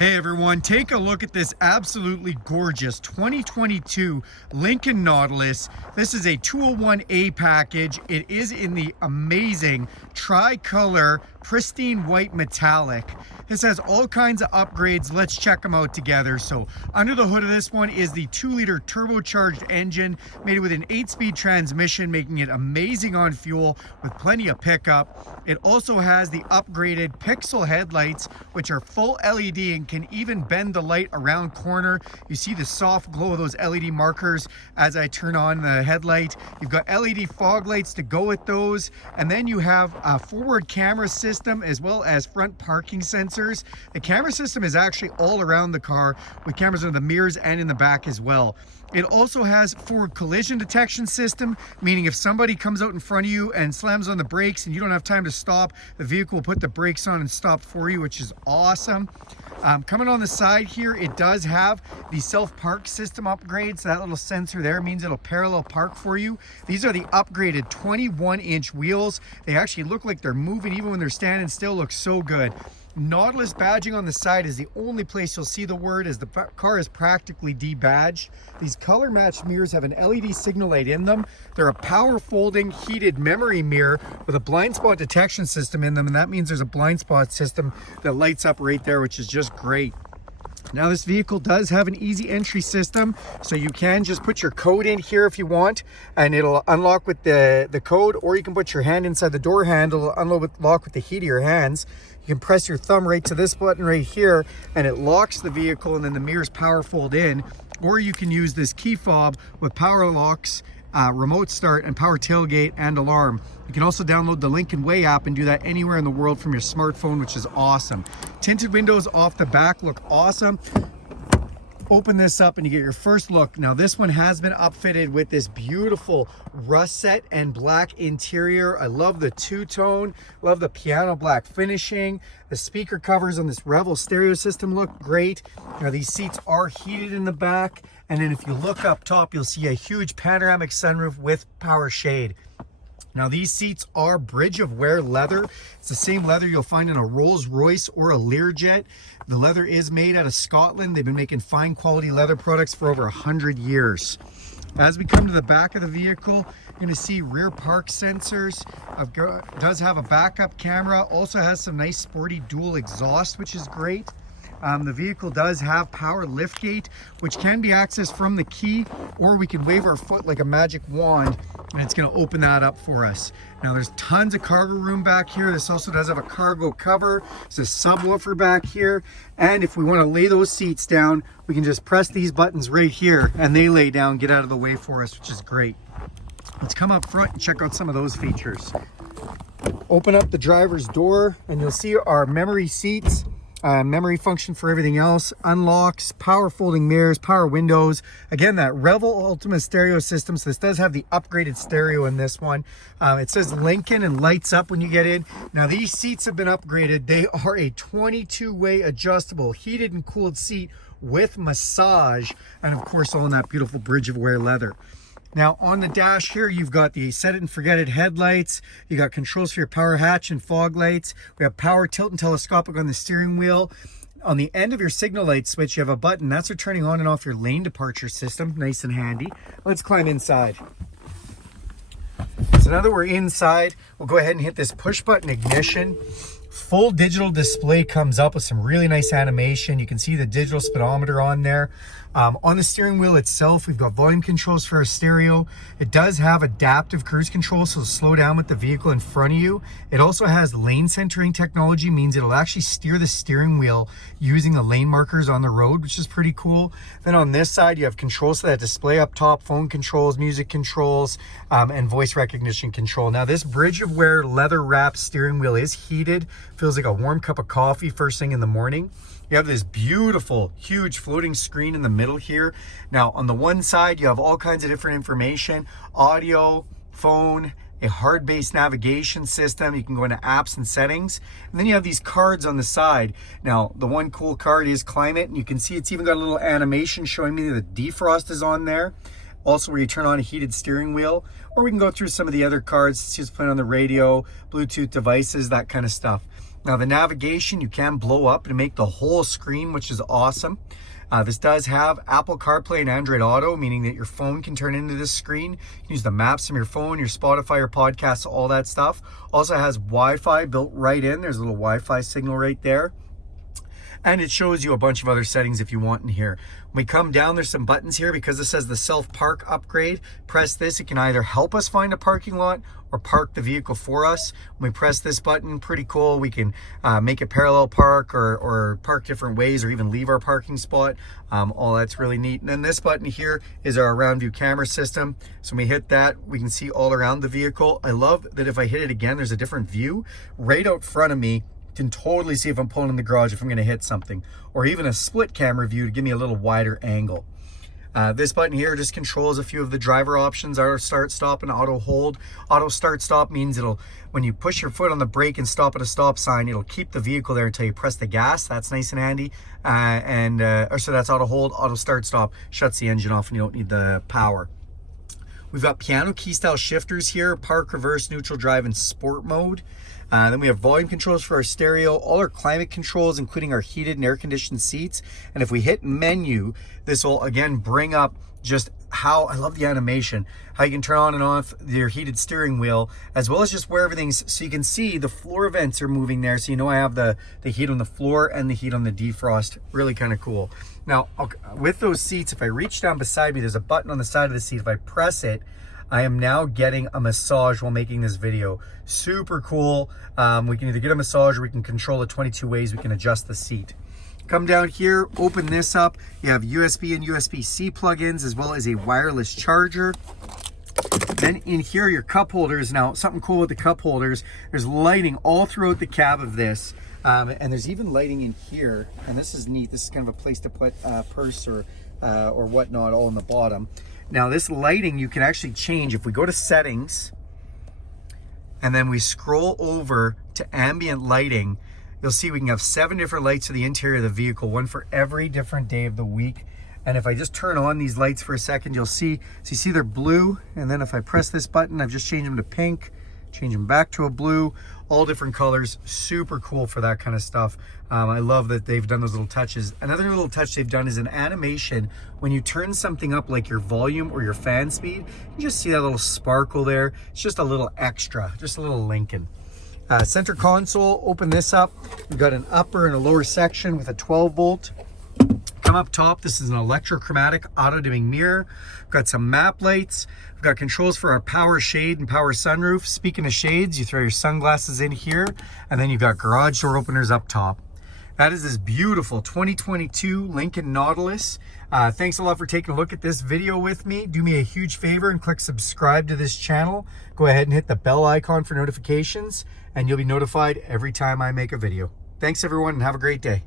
Hey everyone, take a look at this absolutely gorgeous 2022 Lincoln Nautilus. This is a 201A package. It is in the amazing tri-color Pristine White Metallic. This has all kinds of upgrades. Let's check them out together. So under the hood of this one is the 2-liter turbocharged engine made with an 8-speed transmission, making it amazing on fuel with plenty of pickup. It also has the upgraded pixel headlights, which are full LED and can even bend the light around corner. You see the soft glow of those LED markers as I turn on the headlight. You've got LED fog lights to go with those. And then you have a forward camera system as well as front parking sensors. The camera system is actually all around the car with cameras on the mirrors and in the back as well. It also has forward collision detection system, meaning if somebody comes out in front of you and slams on the brakes and you don't have time to stop, the vehicle will put the brakes on and stop for you, which is awesome. Coming on the side here, it does have the self-park system upgrade. So that little sensor there means it'll parallel park for you. These are the upgraded 21-inch wheels. They actually look like they're moving even when they're standing still. Looks so good. Nautilus badging on the side is the only place you'll see the word, as the car is practically debadged. These color matched mirrors have an LED signal light in them. They're a power folding heated memory mirror with a blind spot detection system in them, and that means there's a blind spot system that lights up right there, which is just great. Now this vehicle does have an easy entry system, so you can just put your code in here if you want and it'll unlock with the code, or you can put your hand inside the door handle, unlock with the heat of your hands. You can press your thumb right to this button right here and it locks the vehicle, and then the mirrors power fold in. Or you can use this key fob with power locks, remote start, and power tailgate and alarm. You can also download the Lincoln Way app and do that anywhere in the world from your smartphone, which is awesome. Tinted windows off the back look awesome. Open this up and you get your first look. Now this one has been upfitted with this beautiful russet and black interior. I love the two-tone, love the piano black finishing. The speaker covers on this Revel stereo system look great. Now these seats are heated in the back, and then if you look up top, you'll see a huge panoramic sunroof with power shade. Now these seats are Bridge of Weir leather. It's the same leather you'll find in a Rolls-Royce or a Learjet. The leather is made out of Scotland. They've been making fine quality leather products for over 100 years. As we come to the back of the vehicle, you're going to see rear park sensors. It does have a backup camera. Also has some nice sporty dual exhaust, which is great. The vehicle does have power liftgate, which can be accessed from the key, or we can wave our foot like a magic wand and it's going to open that up for us. Now there's tons of cargo room back here. This also does have a cargo cover. There's a subwoofer back here, and if we want to lay those seats down, we can just press these buttons right here and they lay down, get out of the way for us, which is great. Let's come up front and check out some of those features. Open up the driver's door and you'll see our memory seats. Memory function for everything else, unlocks, power folding mirrors, power windows. Again, that Revel Ultimate stereo system. So this does have the upgraded stereo in this one. It says Lincoln and lights up when you get in. Now these seats have been upgraded. They are a 22-way adjustable heated and cooled seat with massage, and of course all in that beautiful Bridge of Weir leather. Now on the dash here, you've got the set it and forget it headlights. You got controls for your power hatch and fog lights. We have power tilt and telescopic on the steering wheel. On the end of your signal light switch, you have a button. That's for turning on and off your lane departure system. Nice and handy. Let's climb inside. So now that we're inside, we'll go ahead and hit this push button ignition. Full digital display comes up with some really nice animation. You can see the digital speedometer on there. On the steering wheel itself, we've got volume controls for our stereo. It does have adaptive cruise control, so it'll slow down with the vehicle in front of you. It also has lane centering technology, means it'll actually steer the steering wheel using the lane markers on the road, which is pretty cool. Then on this side, you have controls for that display up top, phone controls, music controls, and voice recognition control. Now this Bridge of Weir leather wrapped steering wheel is heated. Feels like a warm cup of coffee first thing in the morning. You have this beautiful, huge floating screen in the middle here. Now, on the one side, you have all kinds of different information, audio, phone, a hard-based navigation system. You can go into apps and settings. And then you have these cards on the side. Now, the one cool card is climate, and you can see it's even got a little animation showing me the defrost is on there. Also, where you turn on a heated steering wheel. Or we can go through some of the other cards, see what's playing on the radio, Bluetooth devices, that kind of stuff. Now the navigation you can blow up to make the whole screen, which is awesome. This does have Apple CarPlay and Android Auto, meaning that your phone can turn into this screen. You can use the maps from your phone, your Spotify, your podcasts, all that stuff. Also has Wi-Fi built right in. There's a little Wi-Fi signal right there. And it shows you a bunch of other settings if you want in here. When we come down, there's some buttons here because it says the self-park upgrade. Press this, it can either help us find a parking lot or park the vehicle for us. When we press this button, pretty cool. We can make it parallel park or park different ways or even leave our parking spot. All that's really neat. And then this button here is our around view camera system. So when we hit that, we can see all around the vehicle. I love that if I hit it again, there's a different view right out front of me. Can totally see if I'm pulling in the garage, if I'm going to hit something, or even a split camera view to give me a little wider angle. This button here just controls a few of the driver options: auto start stop and auto hold. Auto start stop means when you push your foot on the brake and stop at a stop sign, it'll keep the vehicle there until you press the gas. That's nice and handy. So that's auto hold. Auto start stop shuts the engine off and you don't need the power. We've got piano key style shifters here: park, reverse, neutral, drive, and sport mode. Then we have volume controls for our stereo, all our climate controls, including our heated and air conditioned seats. And if we hit menu, this will again bring up just how, I love the animation, how you can turn on and off your heated steering wheel, as well as just where everything's, so you can see the floor vents are moving there. So you know I have the heat on the floor and the heat on the defrost. Really kind of cool. Now, with those seats, if I reach down beside me, there's a button on the side of the seat. If I press it, I am now getting a massage while making this video. Super cool. We can either get a massage or we can control it 22 ways. We can adjust the seat. Come down here, open this up. You have USB and USB-C plugins, as well as a wireless charger. Then in here, your cup holders. Now, something cool with the cup holders, there's lighting all throughout the cab of this. And there's even lighting in here. And this is neat. This is kind of a place to put a purse or whatnot, all in the bottom. Now this lighting you can actually change. If we go to settings and then we scroll over to ambient lighting, you'll see we can have 7 different lights for the interior of the vehicle, one for every different day of the week. And if I just turn on these lights for a second, you'll see, so you see they're blue. And then if I press this button, I've just changed them to pink, change them back to a blue, all different colors. Super cool for that kind of stuff. I love that they've done those little touches. Another little touch they've done is an animation. When you turn something up like your volume or your fan speed, you just see that little sparkle there. It's just a little extra, just a little Lincoln. Center console, open this up. We've got an upper and a lower section with a 12 volt. Come up top, this is an electrochromatic auto dimming mirror. We've got some map lights. We've got controls for our power shade and power sunroof. Speaking of shades, you throw your sunglasses in here, and then you've got garage door openers up top. That is this beautiful 2022 Lincoln Nautilus. Thanks a lot for taking a look at this video with me. Do me a huge favor and click subscribe to this channel. Go ahead and hit the bell icon for notifications, and you'll be notified every time I make a video. Thanks everyone, and have a great day.